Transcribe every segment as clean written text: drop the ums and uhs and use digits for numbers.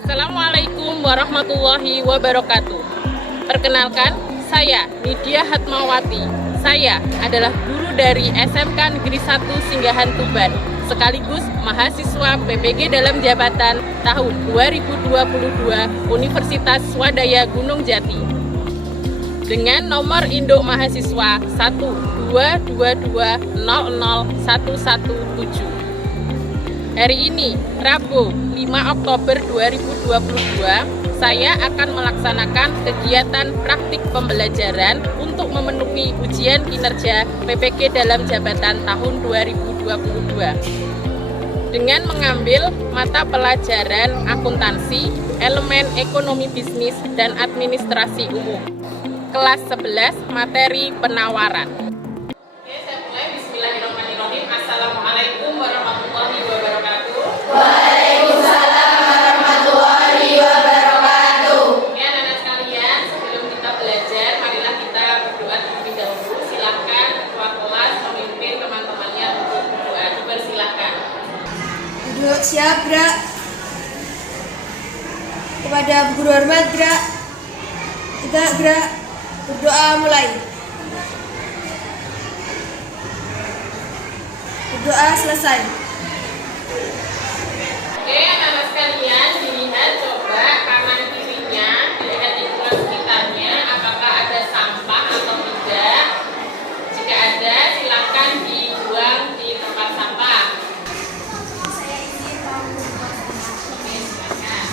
Assalamualaikum warahmatullahi wabarakatuh. Perkenalkan, saya Nidia Hatmawati. Saya adalah guru dari SMK Negeri 1 Singgahan Tuban, sekaligus mahasiswa PPG dalam jabatan tahun 2022 Universitas Swadaya Gunung Jati. Dengan nomor induk mahasiswa 122200117. Hari ini, Rabu 5 Oktober 2022, saya akan melaksanakan kegiatan praktik pembelajaran untuk memenuhi ujian kinerja PPG dalam jabatan tahun 2022. Dengan mengambil mata pelajaran akuntansi, elemen ekonomi bisnis, dan administrasi umum. Kelas 11, materi penawaran. Oke, saya mulai. Bismillahirrahmanirrahim. Assalamualaikum warahmatullahi wabarakatuh. Waalaikumsalam warahmatullahi wabarakatuh. Oke, anak-anak sekalian, sebelum kita belajar, marilah kita berdoa terlebih dahulu. Silakan ketua kelas memimpin teman-temannya untuk berdoa. Dipersilakan. Duduk siap, gerak. Kepada Bu Guru hormat, gerak. Tegak, gerak. Berdoa mulai. Berdoa selesai. Oke, anak-anak sekalian, dilihat coba kanan kirinya, dilihat di lingkungan sekitarnya, apakah ada sampah atau tidak. Jika ada, silakan dibuang di tempat sampah. Oke, silakan.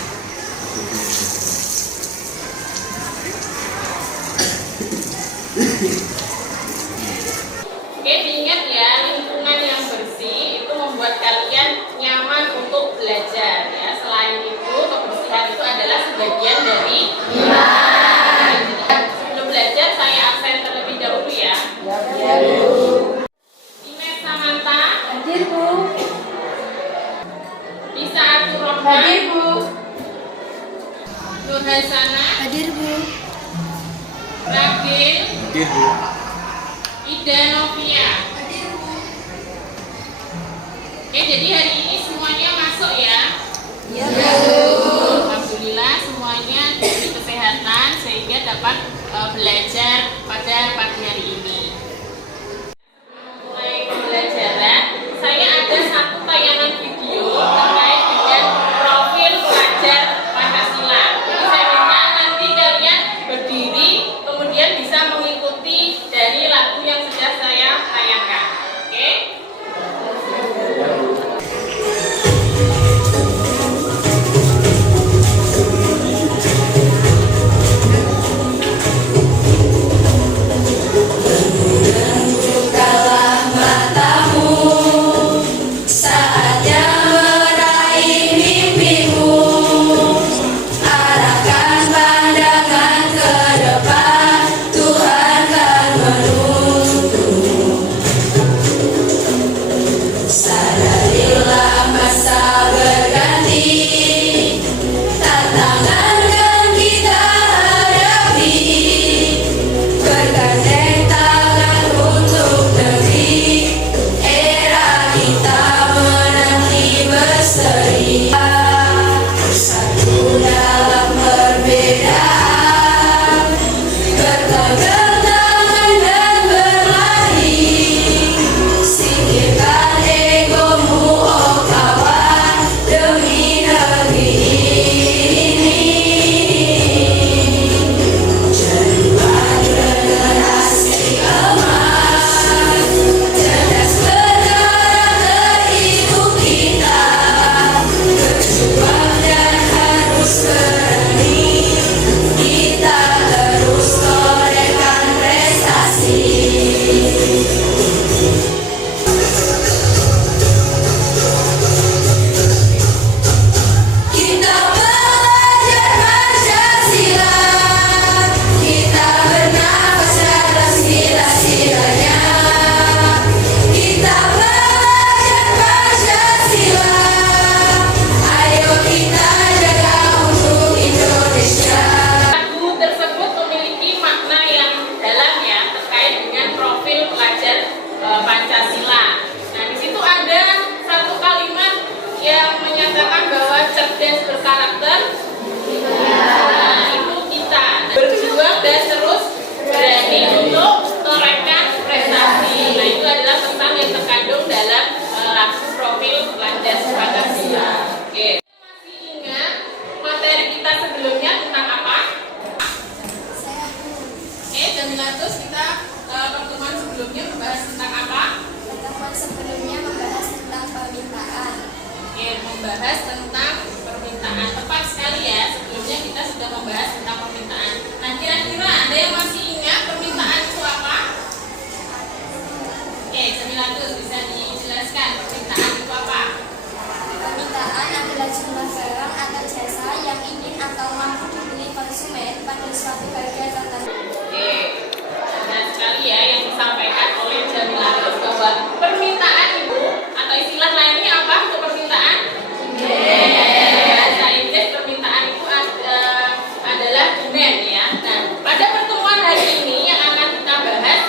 Oke, diingat ya, lingkungan yang bersih itu membuat kalian nyaman untuk belajar ya. Selain itu, kebersihan itu adalah sebagian dari iman. Sebelum belajar, saya absen terlebih dahulu ya. Ines Samantha, Hadir, Bu. Bisa Atur Rohman, Hadir, Bu. Nur Hasana, Hadir, Bu. Rabil, Hadir, Bu. Ida Novia. Oke, jadi hari ini semuanya masuk ya. Ya, Bu. Alhamdulillah semuanya diberi kesehatan sehingga dapat belajar pada pagi hari ini. Mulai pembelajaran, saya ada satu tayangan video terkait dengan profil pelajar Pancasila. Jadi saya minta nanti kalian berdiri, kemudian bisa mengikuti dari lagu yang sudah saya tayangkan. Oke? membahas tentang permintaan. Tepat sekali ya, sebelumnya kita sudah membahas tentang permintaan. Nah, kira-kira ada yang masih ingat permintaan itu apa? Oke, Jamilatus bisa dijelaskan permintaan itu apa? Permintaan adalah jumlah barang atau jasa yang ingin atau mampu dibeli konsumen pada suatu harga tertentu. Oke, benar sekali ya yang disampaikan oleh Jamilatus bahwa permintaan itu atau istilah lainnya apa untuk permintaan? Bahasa Inggris permintaan itu adalah demand ya. Nah, pada pertemuan hari ini yang akan kita bahas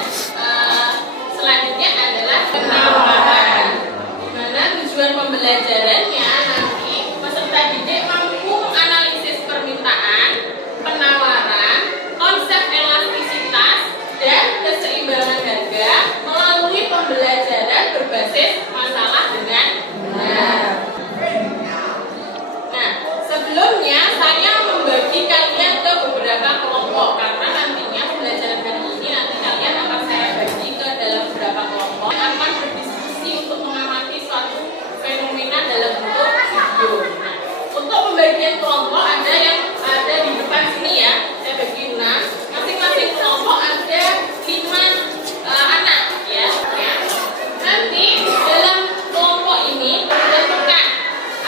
selanjutnya adalah penawaran. Di mana tujuan pembelajarannya nanti peserta didik mampu menganalisis permintaan, penawaran, konsep elastisitas, dan keseimbangan harga melalui pembelajaran berbasis masalah dengan benar. Nah, sebelumnya saya membagi kalian ke beberapa kelompok karena nantinya pembelajaran hari ini nanti kalian akan saya bagi ke dalam beberapa kelompok yang akan berdiskusi untuk mengamati suatu fenomena dalam bentuk video. Nah, untuk pembagian kelompok ada yang ada di depan sini ya, saya bagi 6. Masing-masing kelompok ada 5 anak ya. Nanti dalam kelompok ini ditentukan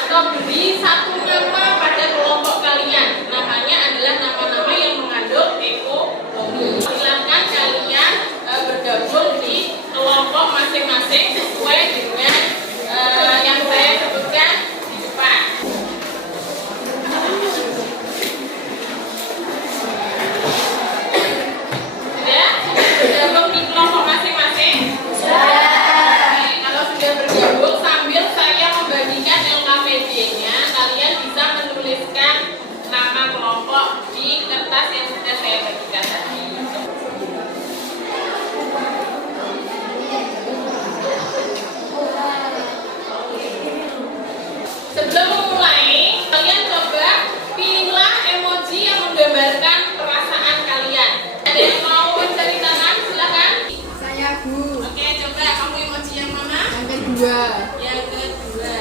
atau beri satu nama pada kelompok kalian. Namanya adalah nama-nama yang mengandung ekonomi. Silakan kalian bergabung di kelompok masing-masing sesuai dengan yang saya sebutkan di depan. Sudah bergabung di kelompok masing-masing? Oke, kalau sudah bergabung sambil saya membagikan LKPD-nya, kalian bisa menuliskan nama kelompok di kertas yang sudah saya bagikan tadi. Sebelum memulai, kalian coba pilihlah emoji yang menggambarkan perasaan kalian. Ada yang mau mencari tangan? Silakan. Saya Bu. Oke, coba kamu emoji yang mana? Yang kedua. Yang kedua.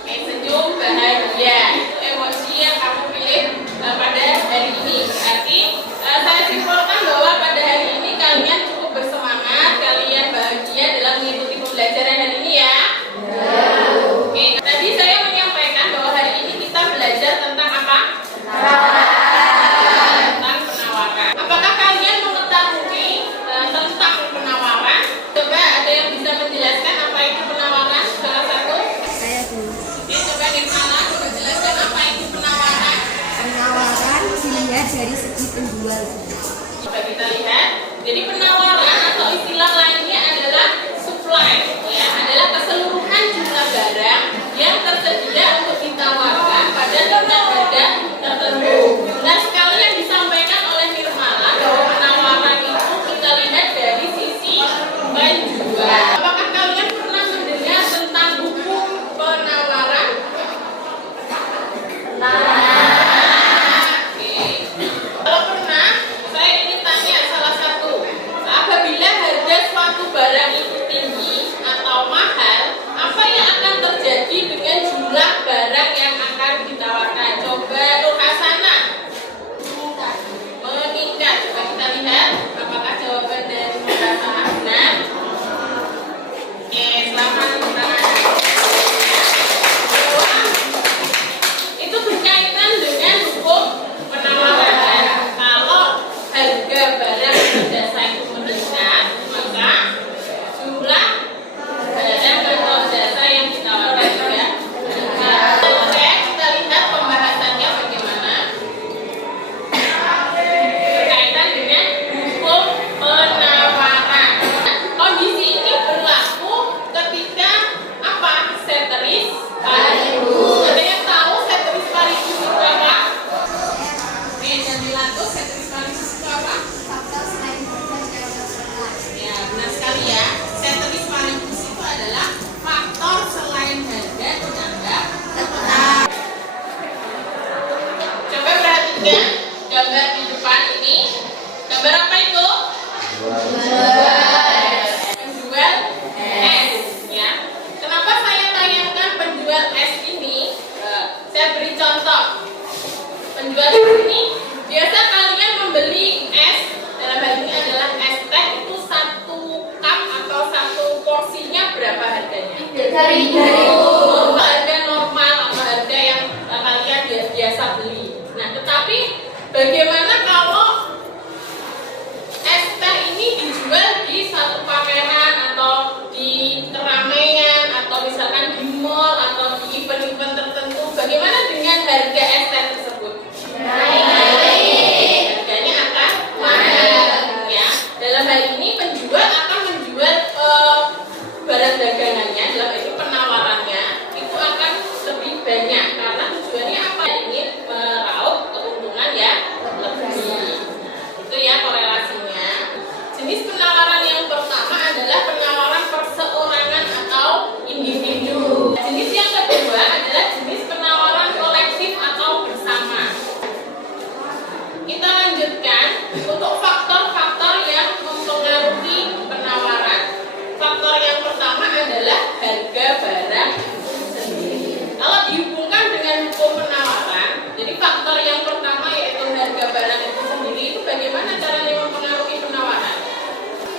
Oke, senyum bahagia. Itu emoji yang kamu pilih pada hari ini. Berarti saya simpulkan bahwa pada hari ini kalian cukup bersemangat, kalian bahagia dalam mengikuti pembelajaran hari ini ya. Oke, tadi saya menyampaikan bahwa hari ini kita belajar tentang apa? Tentang penawaran. Apakah kalian mengetahui tentang penawaran? Coba ada yang bisa menjelaskan apa itu penawaran? Salah satu? Saya Bu. Oke, coba Nirmala, coba jelaskan apa itu penawaran. Penawaran dilihat dari segi penjual. Coba kita lihat. Jadi penawaran atau istilah lainnya adalah supply, ya, adalah keseluruhan jumlah barang yang tersedia untuk ditawarkan pada tingkat harga tertentu. Nah, sekali yang disampaikan oleh Nirmala bahwa penawaran itu kita lihat dari sisi penjual. Apakah kalian pernah mendengar tentang buku penawaran? Oke. Kalau pernah, saya ingin tanya salah satu. Harga normal atau harga yang kalian biasa beli. Nah, tetapi bagaimana kalau es teh ini dijual di satu pameran atau di keramaian atau misalkan di mall atau di event-event tertentu? Bagaimana dengan harga es teh tersebut? Harganya akan mahal, ya. Dalam hal ini penjual akan menjual barang dagangannya, dalam itu penawarannya itu akan lebih banyak karena tujuannya apa? Ingin meraup keuntungan ya lebih. Itu ya korelasinya. Jenis penawaran yang pertama adalah penawaran perseorangan atau individu. Jenis yang kedua adalah jenis penawaran kolektif atau bersama. Kita lanjutkan untuk faktor-faktor yang mempengaruhi penawaran. Faktor yang pertama adalah harga barang sendiri. Kalau dihubungkan dengan hukum penawaran, jadi faktor yang pertama yaitu harga barang itu sendiri, itu bagaimana caranya mempengaruhi penawaran?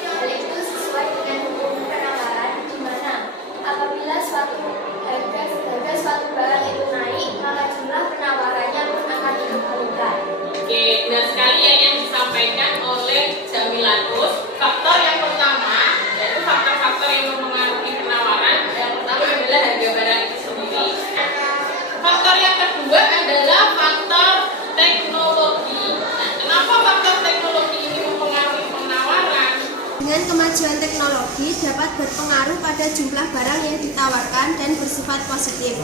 Hal itu sesuai dengan hukum penawaran, di mana apabila harga suatu barang itu naik, maka jumlah penawarannya pun akan dikembalikan. Oke, benar sekali ya yang disampaikan oleh Jamilatus. Faktor yang pertama, yaitu faktor-faktor yang mempengaruhi penawaran. Yang pertama adalah harga barang itu sendiri. Faktor yang kedua adalah faktor teknologi. Nah, kenapa faktor teknologi ini mempengaruhi penawaran? Dengan kemajuan teknologi dapat berpengaruh pada jumlah barang yang ditawarkan dan bersifat positif.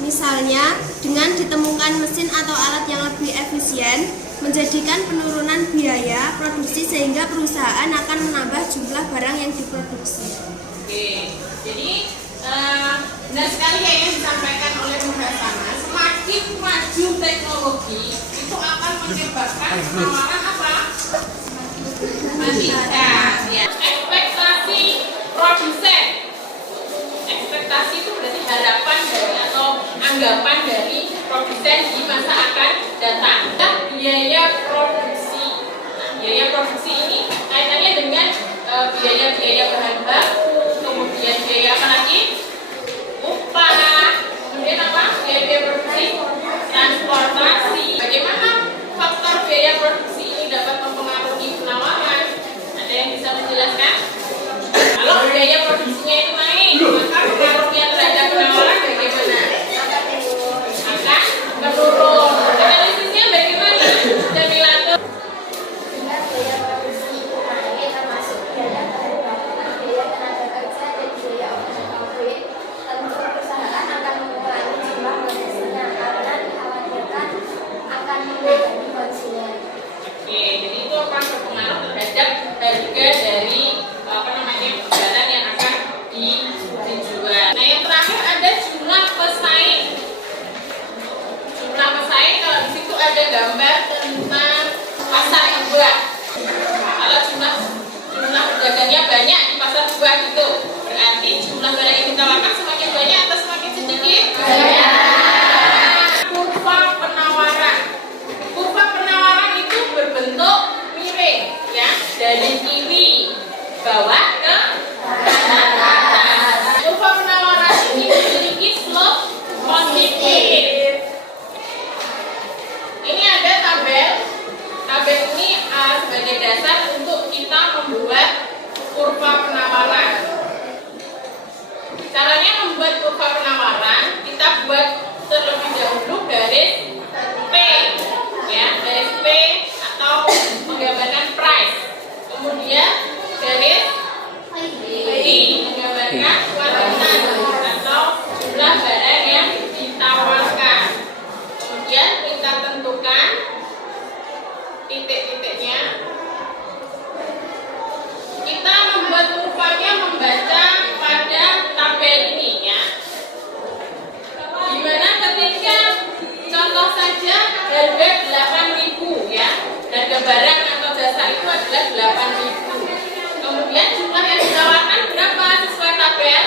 Misalnya, dengan ditemukan mesin atau alat yang lebih efisien, menjadikan penurunan biaya produksi sehingga perusahaan akan menambah jumlah barang yang diproduksi. Oke, jadi benar sekali ya yang disampaikan oleh Muhasana. Semakin maju teknologi, itu akan menyebabkan penawaran apa? Meningkat. Ya. Ekspektasi produsen. Ekspektasi itu berarti harapan dari atau anggapan dari produsen di masa akan datang. Nah, biaya produksi. Nah, biaya produksi ini kaitannya dengan biaya-biaya bahan baku, kemudian biaya apa lagi? Upah, kemudian apa? Biaya produksi, transportasi. Bagaimana faktor biaya produksi ini dapat mempengaruhi penawaran? Ada yang bisa menjelaskan? Kalau biaya produksinya itu naik, maka pengaruhnya terhadap penawaran bagaimana? Akan menurun. Analisisnya bagaimana? Jamilatus. Jika biaya produksi itu naik, termasuk biaya bahan baku, biaya tenaga kerja, dan biaya ongkos pabrik, tentu perusahaan akan mengurangi jumlah produksinya karena dikhawatirkan akan membebani konsumen. Oke, jadi itu akan berpengaruh terhadap harga dari barang yang akan dijual. Nah, yang terakhir ada jumlah pesaing. Jumlah pesaing, kalau di situ ada gambar tentang pasar buah. Kalau jumlah pedagangnya banyak di pasar buah itu, berarti jumlah barang yang ditawarkan semakin banyak atau semakin sedikit? Kurva penawaran. Kurva penawaran itu berbentuk miring, ya, dari kiri bawah ke atas. Kurva penawaran ini memiliki slope positif. Ini ada tabel. Tabel ini sebagai dasar untuk kita membuat kurva penawaran. Caranya membuat kurva penawaran, kita buat terlebih dahulu garis P, ya, garis P atau menggambarkan price. Kemudian garis I menggambarkan kuantitas atau jumlah barang yang ditawarkan. Kemudian kita tentukan titik-titiknya. Kita membuat kurvanya membaca pada tabel ini, ya. Dimana ketika contoh saja harga 8.000, ya, harga barang atau jasa itu adalah 8.000. Kemudian jumlah yang ditawarkan berapa sesuai tabel?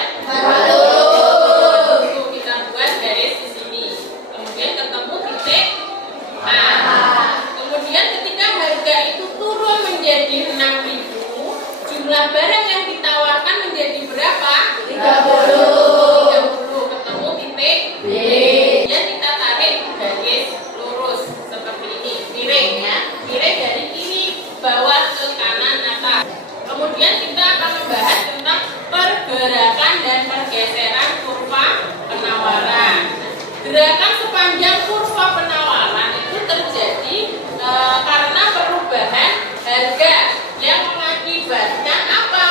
gerakan dan pergeseran kurva penawaran. Gerakan sepanjang kurva penawaran itu terjadi karena perubahan harga yang mengakibatkan apa?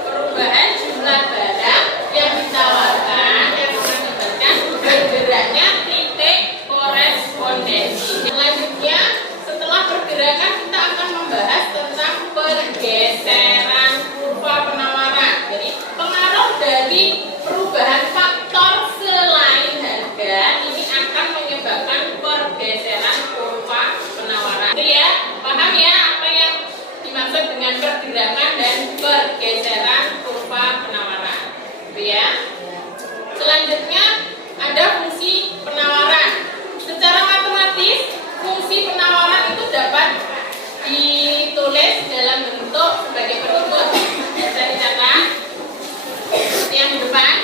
Perubahan jumlah barang yang ditawarkan yang mengakibatkan bergeraknya titik korespondensi. Selanjutnya, setelah pergerakan kita akan membahas tentang pergeseran kurva penawaran. Jadi pengaruh dari perubahan faktor selain harga ini akan menyebabkan pergeseran kurva penawaran. Itu ya, paham ya apa yang dimaksud dengan pergerakan dan pergeseran kurva penawaran. Itu ya. Selanjutnya ada fungsi penawaran. Secara matematis, fungsi penawaran itu dapat ditulis dalam bentuk sebagai berikut. Bisa dicatat seperti yang di depan.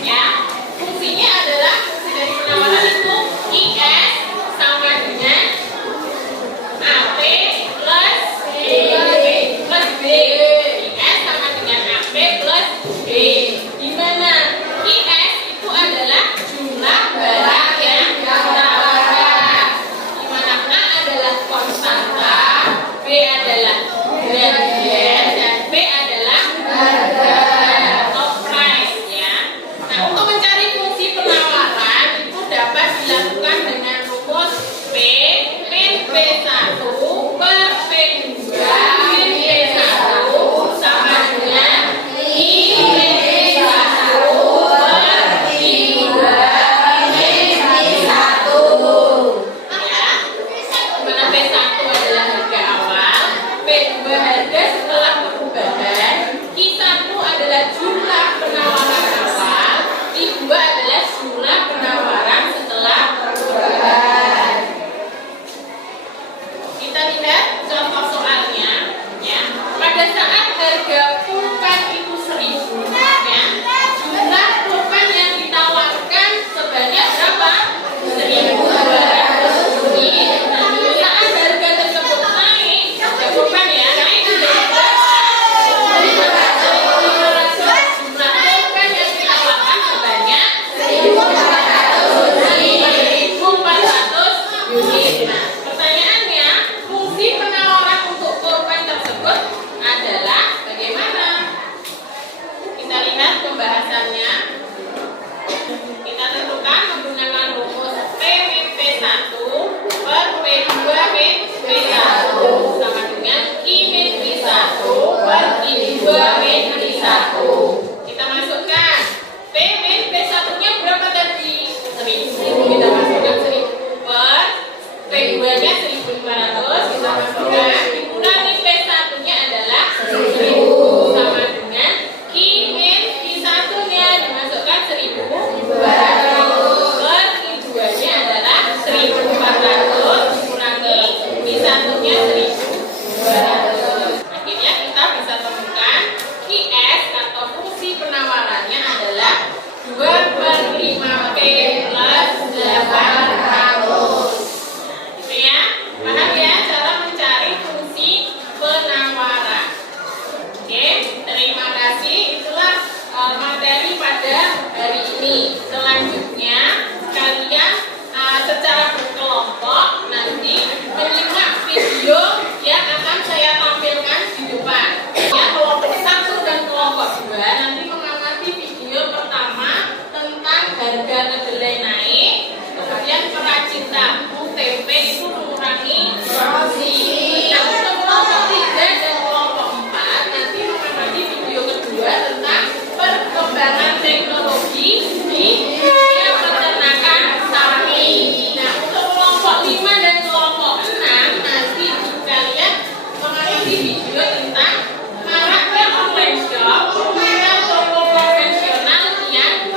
Ya, fungsinya adalah fungsi dari penawaran itu IS sama dengan AP plus B. IS sama dengan AP plus B. Di mana IS itu adalah jumlah barang yang ditawarkan. Di mana A adalah konstanta, B adalah gradien, dan B adalah harga atau price ya. Nah, untuk mencari fungsi penawaran itu dapat dilakukan dengan rumus P min P1 per P2 min P1 sama dengan I min P1 per I2 min P1 ya. Dimana P1 adalah harga awal, P2 harga setelah perubahan, Q1 adalah jumlah penawaran awal, Q2 adalah jumlah penawaran setelah perubahan. Kita lihat contoh soalnya ya. Pada saat harga pulpen itu 1.000 ya, jumlah pulpen yang ditawarkan sebanyak berapa? 1.200 unit. Saat harga tersebut naik, harga pulpen ya naik menjadi berapa? 1.500. Jumlah pulpen yang ditawarkan sebanyak 1.400 unit. Nah, pertanyaannya, fungsi penawaran untuk pulpen tersebut adalah bagaimana? Kita lihat pembahasannya. Kita tentukan menggunakan rumus P min P1 per P2 min P1 sama dengan I min P1 per I2 min P1. Kita masukkan P min P1 nya berapa tadi? 1.000. Kita masukkan 1.000 per P2 nya 1.500. Kita masukkan dikurangi P1 nya adalah 1.000 sama dengan Q min P1 nya dimasukkan 1.200 per I2 nya adalah 1.400 dikurangi P1 nya 1.200. Akhirnya kita bisa temukan QS atau fungsi penawarannya adalah 2/5P plus 800. Gitu ya, paham ya cara mencari fungsi penawaran. Oke, terima kasih. Itulah materi pada hari ini. Selanjutnya kalian secara berkelompok nanti menyimak video yang akan saya tampilkan di depan. Ya, kelompok 1 dan kelompok 2 nanti mengamati video pertama tentang harga kedelai naik, kemudian perajin tahu tempe itu mengurangi produksi. Nah, untuk kelompok 3 dan kelompok 4 nanti mengamati video kedua tentang perkembangan teknologi di dunia peternakan sapi. Nah, untuk kelompok 5 dan kelompok 6 nanti kalian mengamati video tentang maraknya online shop dan toko konvensional yang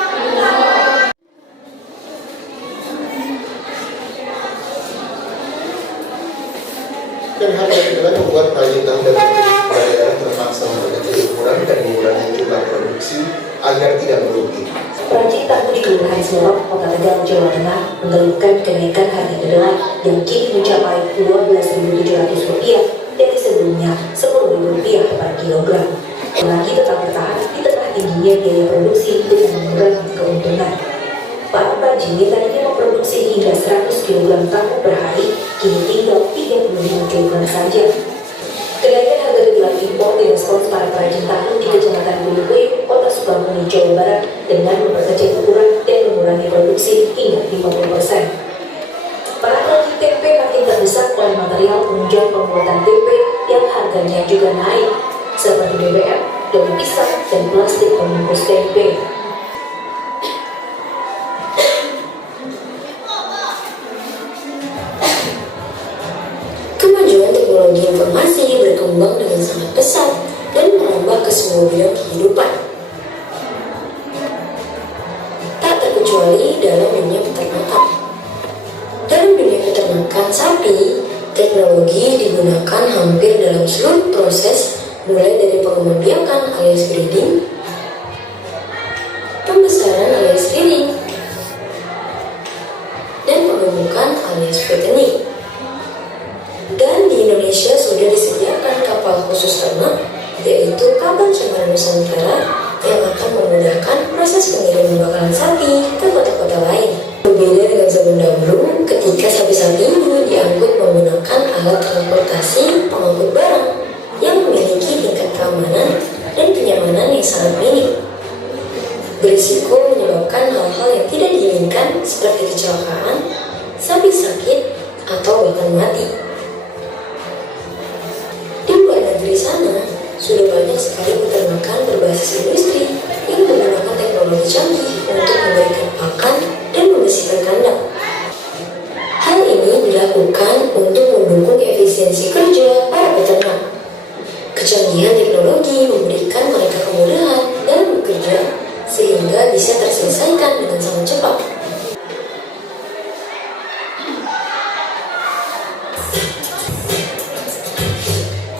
dan hal yang kedua membuat perajin dan daerah terpaksa memperkecil ukuran dan mengurangi jumlah produksi agar tidak merugi. Perajin tahu di Kelurahan Selok, Kota Tegal, Jawa Tengah mengeluhkan kenaikan harga kedelai yang kini mencapai Rp12.700 dari sebelumnya Rp10.000 per kilogram. Lagi tetap bertahan di tingginya biaya produksi dengan mengurangi keuntungan. Para perajin yang tadinya memproduksi hingga 100 kg tahu per hari, kini tinggal 35 kg saja. Kenaikan harga kedelai impor direspons para perajin tahu di Kecamatan Bulukuit, Kota Sukabumi, Jawa Barat dengan memperkecil ukuran dan mengurangi produksi hingga 50%. Para perajin tempe makin terdesak oleh material penunjang pembuatan tempe yang harganya juga naik, seperti BBM, daun pisang, dan plastik pembungkus tempe. Kemajuan teknologi informasi berkembang dengan sangat pesat dan merambah ke semua bidang kehidupan. Tak terkecuali dalam dunia peternakan. Dalam dunia peternakan sapi, teknologi digunakan hampir dalam seluruh proses, mulai dari pengembbiakan alias breeding, pembesaran alias rearing, dan pengemukan alias fattening. Dan di Indonesia sudah disediakan kapal khusus ternak, yaitu kapal Cemara Nusantara, yang akan memudahkan proses pengiriman bakalan sapi ke kota-kota lain. Berbeda dengan zaman dahulu, ketika sapi-sapi ini diangkut menggunakan alat transportasi pengangkut barang yang memiliki tingkat keamanan dan kenyamanan yang sangat minim. Berisiko menyebabkan hal-hal yang tidak diinginkan seperti kecelakaan, sapi sakit, atau bahkan mati. Di luar negeri sana, sudah banyak sekali peternakan berbasis industri yang menggunakan teknologi canggih untuk memberikan pakan dan membersihkan kandang. Hal ini dilakukan untuk mendukung efisiensi kerja para peternak. Kecanggihan teknologi memberikan mereka kemudahan dalam bekerja sehingga bisa terselesaikan dengan sangat cepat.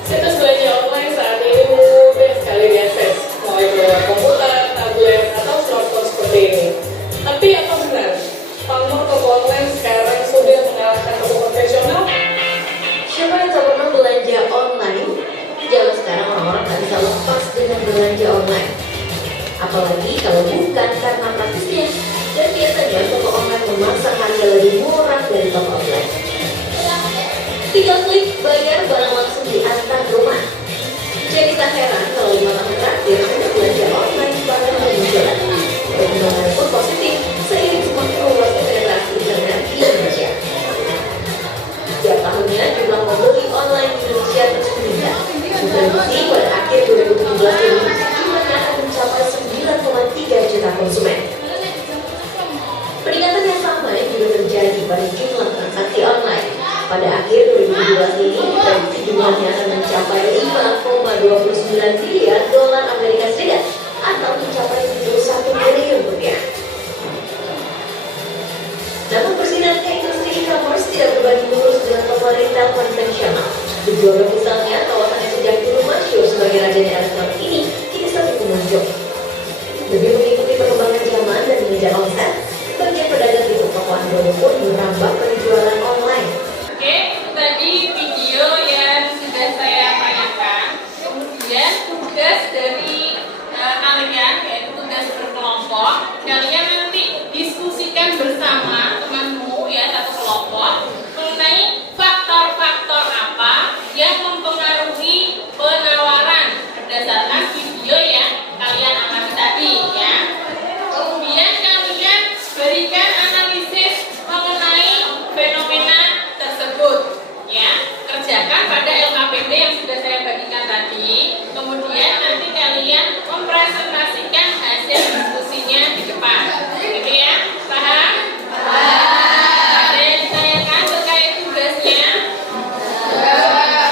Situs belanja online saat ini mudah sekali diakses, mulai lewat komputer, tablet, atau smartphone seperti ini. Tapi apa benar? Pamor toko online sekarang sudah mengalahkan toko konvensional? Siapa yang tak pernah belanja online? Zaman sekarang orang-orang tak bisa lepas dengan belanja online. Apalagi kalau bukan karena praktisnya. Dan biasanya toko online memasang harga lebih murah dari toko offline. Tinggal klik bayar barang langsung diantar rumah. Jadi tak heran kalau 5 tahun terakhir Anda belanja online barang bermunculan. Perkembangan pun positif seiring semakin meluasnya penetrasi internet di Indonesia. Setiap tahunnya jumlah pembeli online di Indonesia terus meningkat. Diprediksi pada akhir 2017 ini jumlahnya akan mencapai 9,3 juta konsumen. Peningkatan yang sama juga terjadi pada jumlah transaksi online. Pada akhir 2017 ini diprediksi jumlahnya akan mencapai 5,29 miliar dolar Amerika Serikat atau mencapai 71 triliun rupiah. Namun persidangan industri e-commerce tidak berbanding lurus dengan toko retail konvensional. Dijual misalnya kawasan yang sejak dulu masyhur sebagai rajanya elektronik ini kini seperti pengunjung. Lebih mengikuti perkembangan zaman dan mengejar omset, bagian pedagang di toko Android pun merambah penjualan online. Oke, tadi video yang sudah saya tanyakan. Kemudian tugas dari kalian, yaitu tugas berkelompok. Kalian nanti diskusikan bersama temanmu ya, satu kelompok, mengenai faktor-faktor apa yang mempengaruhi penawaran berdasarkan video yang kalian amati tadi ya. Kemudian kalian berikan analisis mengenai fenomena tersebut ya. Kerjakan pada LKPD yang sudah saya bagikan tadi. Kemudian nanti kalian mempresentasikan hasil diskusinya di depan. Gitu ya, paham? Ada yang ditanyakan terkait tugasnya?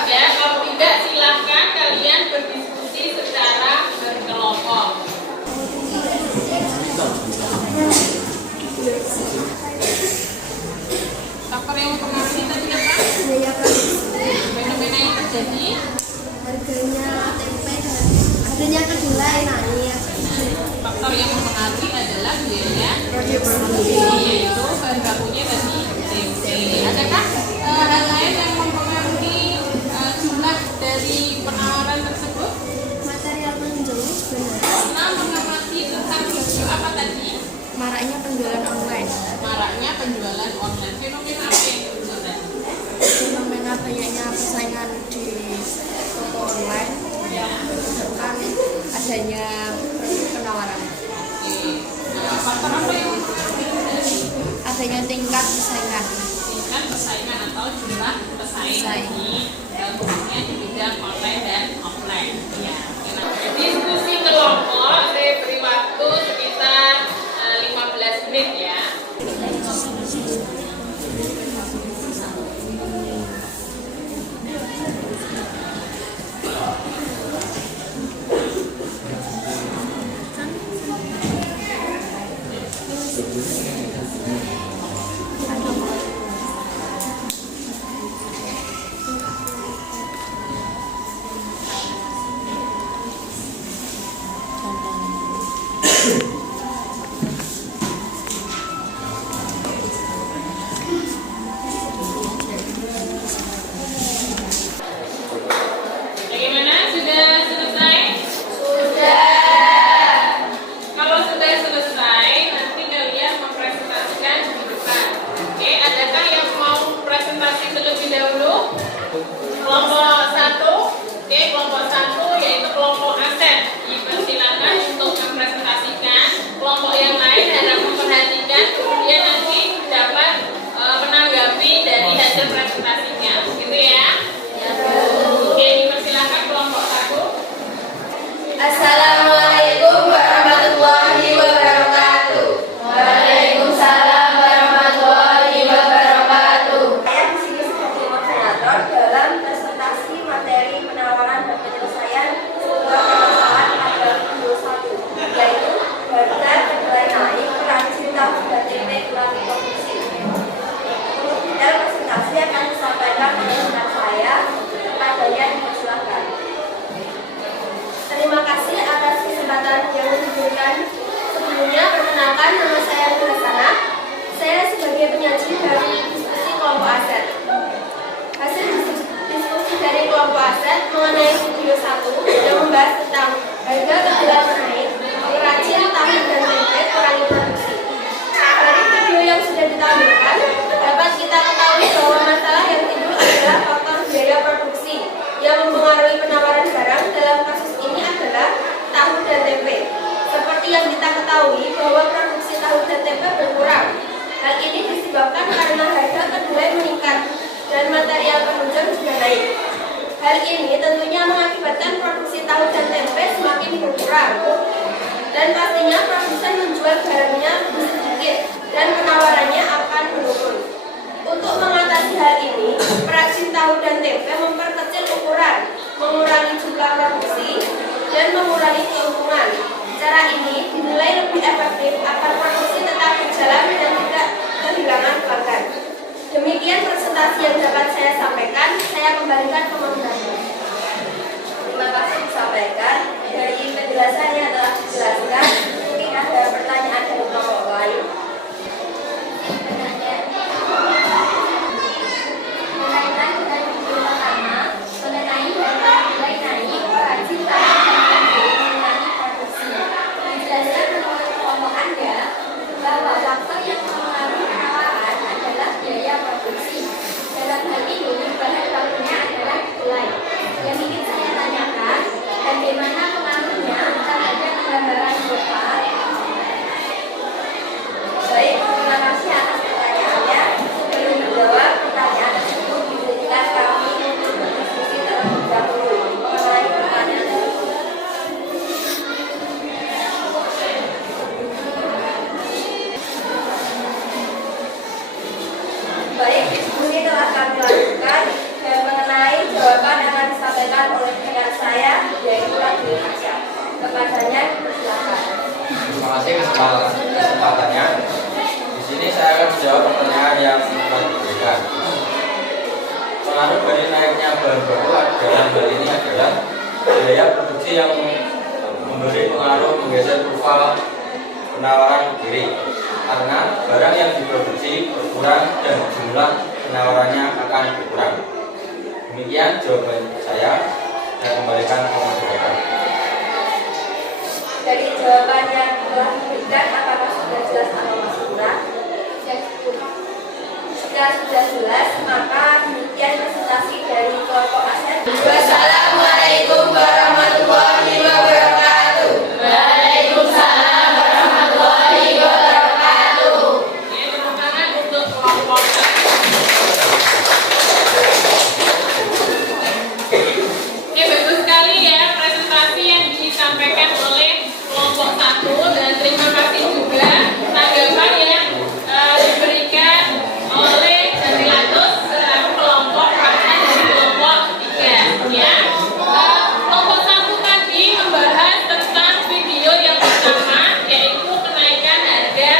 Ya, kalau tidak silahkan kalian berdiskusi secara berkelompok. Faktor yang mempengaruhi tadi apa? Biaya produksi, Fenomena yang terjadi. harganya tempe dan harganya kedelai naik. Faktor yang mempengaruhi adalah biaya Produksi. yaitu bahan bakunya tadi tempe. Adakah hal lain yang mempengaruhi jumlah dari penawaran tersebut? Material penunjangnya benar. Karena penjualan online. Fenomena apa yang dimaksudkan? Fenomena banyaknya persaingan di toko online menyebabkan adanya penawaran. Faktor apa yang Adanya tingkat persaingan. tingkat persaingan atau jumlah pesaing khususnya di bidang online dan offline. Ya. Nah, diskusi kelompok saya beri waktu sekitar 15 menit ya. Bagaimana? Sudah selesai? Sudah. Kalau sudah selesai, nanti kalian mempresentasikan di depan. Oke, adakah yang mau presentasi terlebih dahulu? Kelompok 1. Oke, kelompok 1 yaitu kelompok aset. Dipersilakan untuk mempresentasikan. Kelompok yang lain harap memperhatikan, kemudian nanti dapat menanggapi dari hasil presentasinya. Gitu ya? Oke, dipersilakan kelompok 1. Assalamualaikum warahmatullahi wabarakatuh. Waalaikumsalam warahmatullahi wabarakatuh. Saya di sini sebagai moderator dalam presentasi materi penawaran dan penyelesaian sebuah permasalahan pada video 1, yaitu harga kedelai naik, perajin tahu dan tempe ulangi produksi. Untuk detail presentasi akan disampaikan oleh rekan saya, kepadanya dipersilakan. Terima kasih atas kesempatan yang diberikan. Sebelumnya, perkenalkan, nama saya Rina Sana. Saya sebagai penyaji dari diskusi kelompok aset. Hasil diskusi dari kelompok aset mengenai video 1 yang membahas tentang harga kedelai naik, perajin tahu dan tempe kurangi produksi. Dari video yang sudah ditampilkan, dapat kita ketahui bahwa masalah yang timbul adalah faktor biaya produksi yang mempengaruhi penawaran barang. Dalam kasus ini adalah tahu dan tempe. Seperti yang kita ketahui bahwa produksi tahu dan tempe berkurang. Hal ini disebabkan karena harga kedelai meningkat dan material penunjang juga naik. Hal ini tentunya mengakibatkan produksi tahu dan tempe semakin berkurang. Dan pastinya produsen menjual barangnya lebih sedikit dan penawarannya akan menurun. Untuk mengatasi hal ini, perajin tahu dan tempe memperkecil ukuran, mengurangi jumlah produksi, dan mengurangi keuntungan. Cara ini dinilai lebih efektif agar produksi tetap berjalan dan tidak kehilangan pelanggan. Demikian presentasi yang dapat saya sampaikan. Saya kembalikan ke moderator. Terima kasih disampaikan. Dari penjelasannya telah dijelaskan. Mungkin ada pertanyaan dari kelompok lain. Berkaitan dengan video pertama mengenai harga kedelai naik, perajin tahu dan tempe mengurangi produksi. Dijelaskan menurut kelompok Anda bahwa faktor yang mempengaruhi penawaran adalah biaya produksi. Dalam hal ini bahan bakunya adalah kedelai. Yang ingin saya tanyakan, bagaimana pengaruhnya terhadap gambaran Bapak? Baik, terima kasih atas pertanyaannya. Sebelum menjawab pertanyaan tersebut, izinkan kami untuk berdiskusi terlebih dahulu mengenai pertanyaan tersebut. Baik, diskusi telah kami lakukan dan mengenai jawaban akan disampaikan oleh rekan saya, yaitu Radul Hasya. Kepadanya dipersilakan. Terima kasih kesempatannya. Di sini saya akan menjawab pertanyaan yang telah diberikan. Pengaruh dari naiknya bahan baku dalam hal ini adalah biaya produksi yang memberi pengaruh menggeser kurva penawaran diri. Karena barang yang diproduksi berkurang dan jumlah penawarannya akan berkurang. Demikian jawaban saya. Saya kembalikan ke moderator. Dari jawaban yang telah diberikan, apakah sudah jelas atau masih kurang? Jika sudah jelas, maka demikian presentasi dari kelompok ASEP. Wassalamualaikum warahmatullahi wabarakatuh. Waalaikumsalam warahmatullahi wabarakatuh. Ya, tepuk tangan untuk kelompok. Oke, bagus sekali ya presentasi yang disampaikan oleh kelompok 1, dan terima kasih juga tanggapan yang diberikan oleh Jamilatus selaku kelompok praktek dari kelompok 3 ya. Kelompok 1 tadi membahas tentang video yang pertama, yaitu kenaikan harga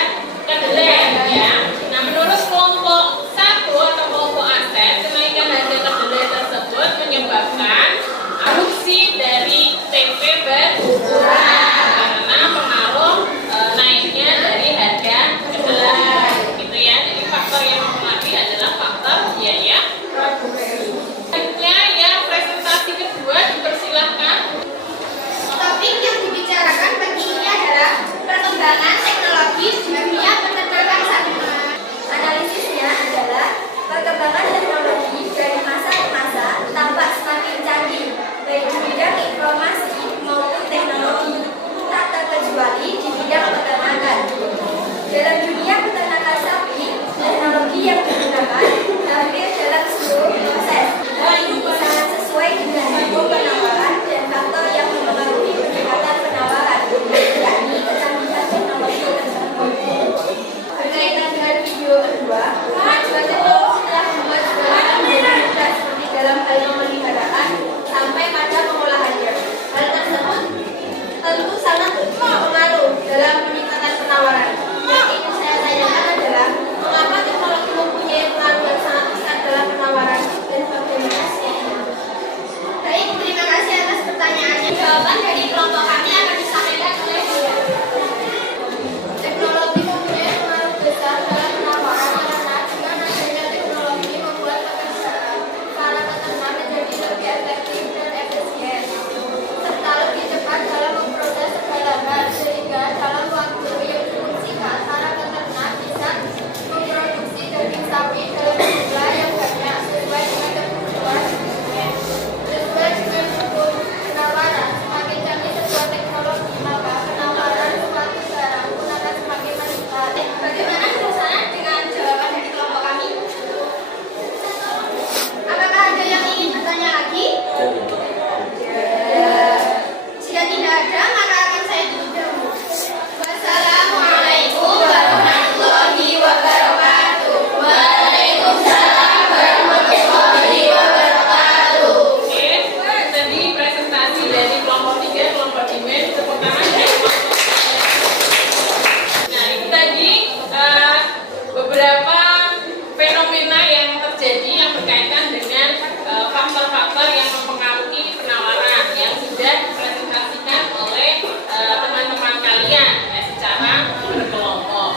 kedelai ya. Nah, menurut kelompok 1 atau kelompok ASEP, kenaikan harga kedelai tersebut menyebabkan erupsi dari tempe berukuran karena pengaruh naiknya dari harga kedelai gitu ya. Jadi faktor yang mempengaruhi adalah faktor biaya produksi. Selanjutnya ya, presentasi kedua dipersilahkan. Topik yang dibicarakan pagi ini adalah perkembangan teknologi di dunia peternakan sapi. Analisisnya adalah perkembangan teknologi dari masa ke masa tampak semakin canggih, baik di bidang informasi maupun teknologi, tak terkecuali di bidang peternakan. Dalam dunia peternakan sapi, teknologi yang digunakan hampir dalam seluruh proses. Hal ini sangat sesuai dengan hukum penawaran dan faktor yang mempengaruhi pendekatan penawaran, yakni kecanggihan teknologi tersebut. Berkaitan dengan video kedua, kemajuan teknologi telah membuat segala menjadi mudah seperti dalam hal pemeliharaan sampai pada pengolahannya. Hal tersebut tentu sangat berpengaruh dalam peningkatan penawaran. Yang ingin saya tanyakan adalah mengapa teknologi mempunyai pengaruh yang sangat besar dalam penawaran dan bagaimana sih? Baik, terima kasih atas pertanyaannya. Jawaban dari kelompok kami akan disampaikan oleh dia. Teknologi mempunyai pengaruh besar dalam penawaran karena dengan adanya teknologi membuat pekerjaan para peternak menjadi lebih efektif dan efisien, serta lebih cepat dalam memproses segala hal, sehingga dalam waktu yang dimungkinkan para peternak bisa memproduksi daging sapi dalam jumlah yang banyak sesuai dengan kebutuhan konsumen. Sesuai dengan hukum penawaran, semakin canggih sebuah teknologi, maka penawaran suatu barang pun akan semakin meningkat. Bagaimana suasana dengan jawaban dari kelompok kami? Apakah ada yang ingin bertanya lagi? Jika tidak ada, maka akan saya tutup dahulu. Wassalamualaikum warahmatullahi wabarakatuh. Waalaikumsalam warahmatullahi wabarakatuh. Oke, tadi presentasi dari kelompok 3, kelompok Dimen, tepuk tangan dari kelompok. Nah, itu tadi beberapa fenomena yang terjadi yang berkaitan dengan faktor-faktor yang mempengaruhi penawaran yang sudah dipresentasikan oleh teman-teman kalian ya, secara berkelompok.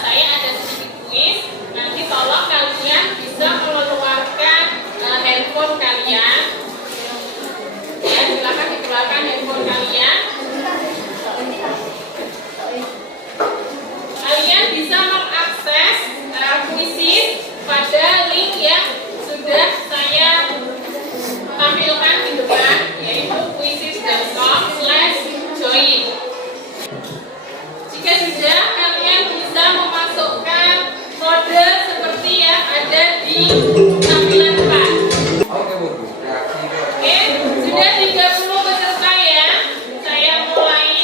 Saya ada sedikit kuis, nanti tolong kalian bisa mengeluarkan handphone kalian. Ya, silakan dikeluarkan handphone kalian. Kalian bisa mengakses kuisis pada link yang sudah saya tampilkan di depan, yaitu kuisis.com/join. Jika sudah, kalian bisa memasukkan kode seperti yang ada di tampilan depan. Oke Bu, reaksi ke Oke, sudah 30 peserta ya. Saya mulai.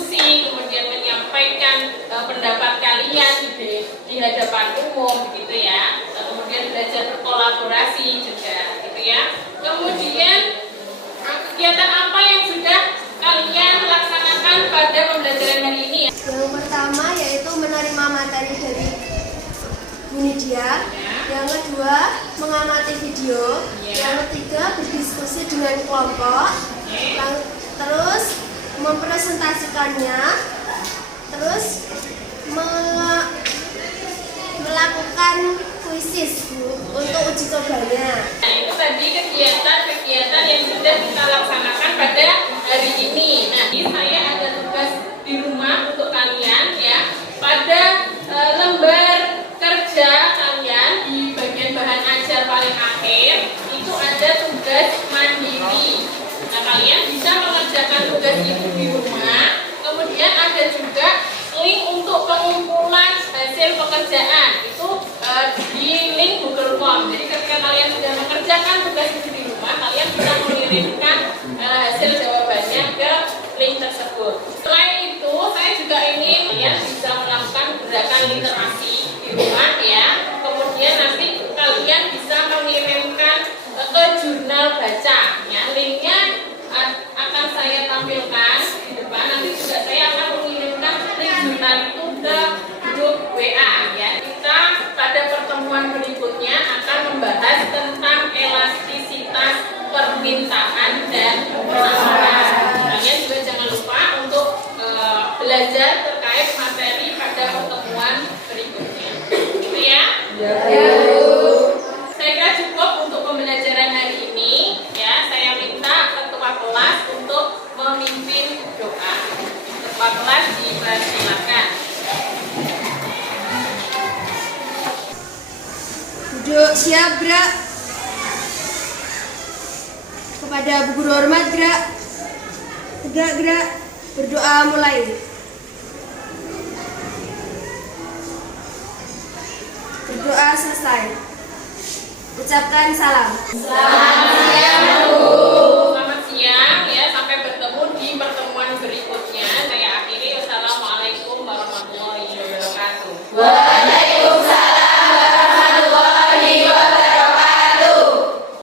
berdiskusi, kemudian menyampaikan pendapat kalian di hadapan umum begitu ya. Kemudian belajar berkolaborasi juga gitu ya. Kemudian kegiatan apa yang sudah kalian laksanakan pada pembelajaran hari ini? Yang pertama yaitu menerima materi dari Bu Nidia. Yang kedua, mengamati video. Yang ketiga, berdiskusi dengan kelompok. Terus mempresentasikannya. Terus melakukan kuisis untuk uji cobanya. Nah, itu tadi kegiatan yang sudah kita laksanakan pada hari ini. Nah, ini saya ada tugas di rumah untuk kalian ya. Pada lembar kerja kalian di bagian bahan ajar paling akhir itu ada tugas mandiri. Nah, kalian bisa mengerjakan tugas itu di rumah. Kemudian ada juga link untuk pengumpulan hasil pekerjaan itu di link Google Form. Jadi ketika kalian sudah mengerjakan tugas itu di rumah, kalian bisa mengirimkan hasil jawabannya ke link tersebut. Selain itu, saya juga ingin kalian bisa melakukan gerakan literasi di rumah ya. Kemudian nanti kalian bisa mengirimkan ke jurnal baca. Ya, linknya akan saya tampilkan di depan. Nanti juga saya akan mengirimkan link jurnal itu ke grup WA ya. Kita pada pertemuan berikutnya akan membahas tentang elastisitas permintaan dan penawaran. Kalian juga jangan lupa untuk belajar terkait materi pada pertemuan berikutnya. Gitu ya? Saya kira cukup untuk pembelajaran hari ini ya. Saya minta ketua kelas untuk memimpin doa. Ketua kelas dipersilakan. Duduk siap, gerak. Kepada Bu Guru hormat, gerak. Tegak, gerak. Berdoa mulai. Berdoa selesai. Ucapkan salam. Selamat siang, Bu.